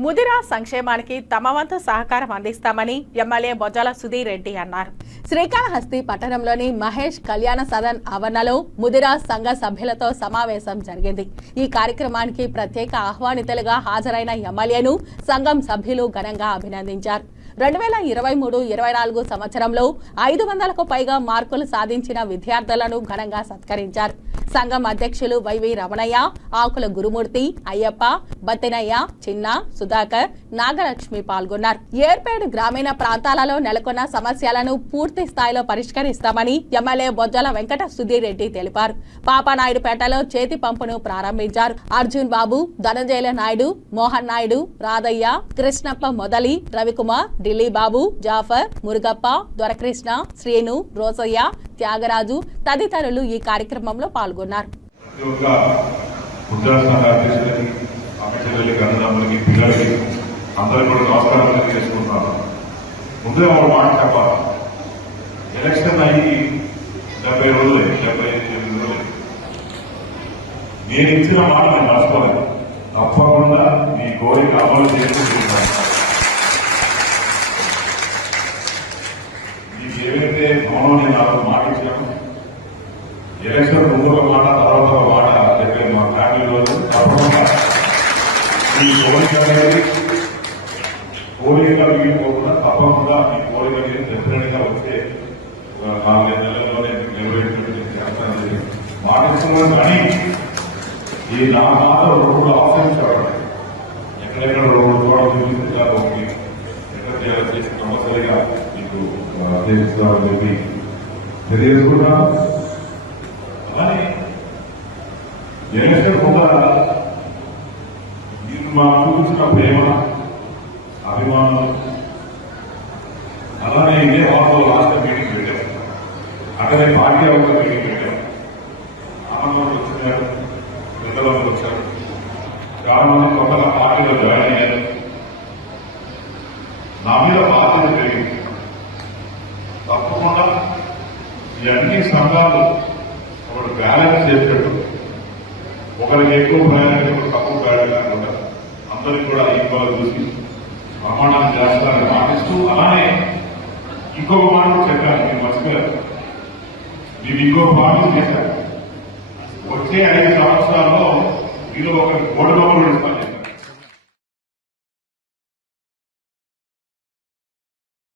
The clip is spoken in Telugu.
ముదిరా సంక్షేమానికి తమ వంతు సహకారం అందిస్తామని ఎమ్మెల్యే బొజ్జల సుధీర్ రెడ్డి అన్నారు. శ్రీకాళహస్తి పట్టణంలోని మహేష్ కళ్యాణ సదన్ ఆవరణలో ముదిరా సంఘ సభ్యులతో సమావేశం జరిగింది. ఈ కార్యక్రమానికి ప్రత్యేక ఆహ్వానితులుగా హాజరైన ఎమ్మెల్యేను సంఘం సభ్యులు ఘనంగా అభినందించారు. రెండు వేల ఇరవై మూడు ఇరవై నాలుగు సంవత్సరంలో ఐదు వందలకు పైగా మార్కులు సాధించిన విద్యార్థులను ఘనంగా సత్కరించారు. సంఘం అధ్యక్షులు వైవి రమణయ్య ఆకుల గురుమూర్తి అయ్యప్ప బతినయ్య చిన్న సుధాకర్ నాగలక్ష్మి పాల్గొన్నారు. ఏర్పేడు గ్రామీణ ప్రాంతాలలో నెలకొన్న సమస్యలను పూర్తి స్థాయిలో పరిష్కరిస్తామని ఎమ్మెల్యే బొజ్జల వెంకట సుధీర్ రెడ్డి తెలిపారు. పాపనాయుడుపేటలో చేతి పంపును ప్రారంభించారు. అర్జున్ బాబు ధనంజయల నాయుడు మోహన్ నాయుడు రాధయ్య కృష్ణప్ప మొదలి రవికుమార్ ఢిల్లీ బాబు జాఫర్ మురుగప్ప దొరకృష్ణ శ్రీను రోసయ్య త్యాగరాజు తదితరులు ఈ కార్యక్రమంలో పాల్గొన్నారు. పాల్గొన్నారు. కూడా ముందే ఒక మాట చెప్పాలి. ఎలక్షన్ అయ్యి డెబ్బై రోజులు డెబ్బై ఎనిమిది రోజులు. నేను ఇచ్చిన మాట నేను తప్పకుండా మీ కోరిక అమలు చేసుకుంటున్నాను మీకు ఏవైతే నేను మాట ఇచ్చాను ఎలక్షన్ ముందుల మాట తర్వాత మాట చెప్పే మా ఫ్యామిలీలో తప్పకుండా ఈ కోరిక అనేది కోరిక మిగిలిపోకుండా తప్పకుండా ఈ కోరిక అనేది డెఫినెట్గా వచ్చే నాలుగైదు నెలల్లోనే నెరవేర్చినట్టు నేను మాట ఇస్తున్నాను కానీ ఈ నా మాత్రం రెండు ఆప్షన్స్ ఎక్కడెక్కడ రెండు కూడా చూపించాలి ఒకటి ఎక్కడ చేయాలి చేసి మీకు చేస్తామని చెప్పి తెలియజేసుకుంటాను అలానే ఎలక్షన్ కూడా మీరు మాకు చూపించిన ప్రేమ అభిమానం అలానే ఇదే వార్తలు రాష్ట్ర మీటింగ్ పెట్టాం. అక్కడే పార్టీ ఒక మీటింగ్ పెట్టాం. ఆనందంలో వచ్చారు పెద్దలందరూ వచ్చారు. చాలా మంది కొత్తగా పార్టీలో జాయిన్ అయ్యారు. నా మీద బాధ్యత పెరిగింది. తప్పకుండా ఇవన్నీ సంఘాలు ఒకటి బ్యాలెన్స్ చేసేటట్టు ఒకరికి ఎక్కువ ప్రయాణం తక్కువ ప్రయాణం ఉండదు అందరికి కూడా ఈక్వల్ చూసి ప్రమాణాలు చేస్తారని మాటిస్తూ అలానే ఇంకొక మాట చెప్పారు మీరు మర్చిపోయారు. మీరు ఇంకొక మాట చేశారు వచ్చే ఐదు సంవత్సరాల్లో మీరు ఒకరికి కోటి రూపాయలు ఇస్తాను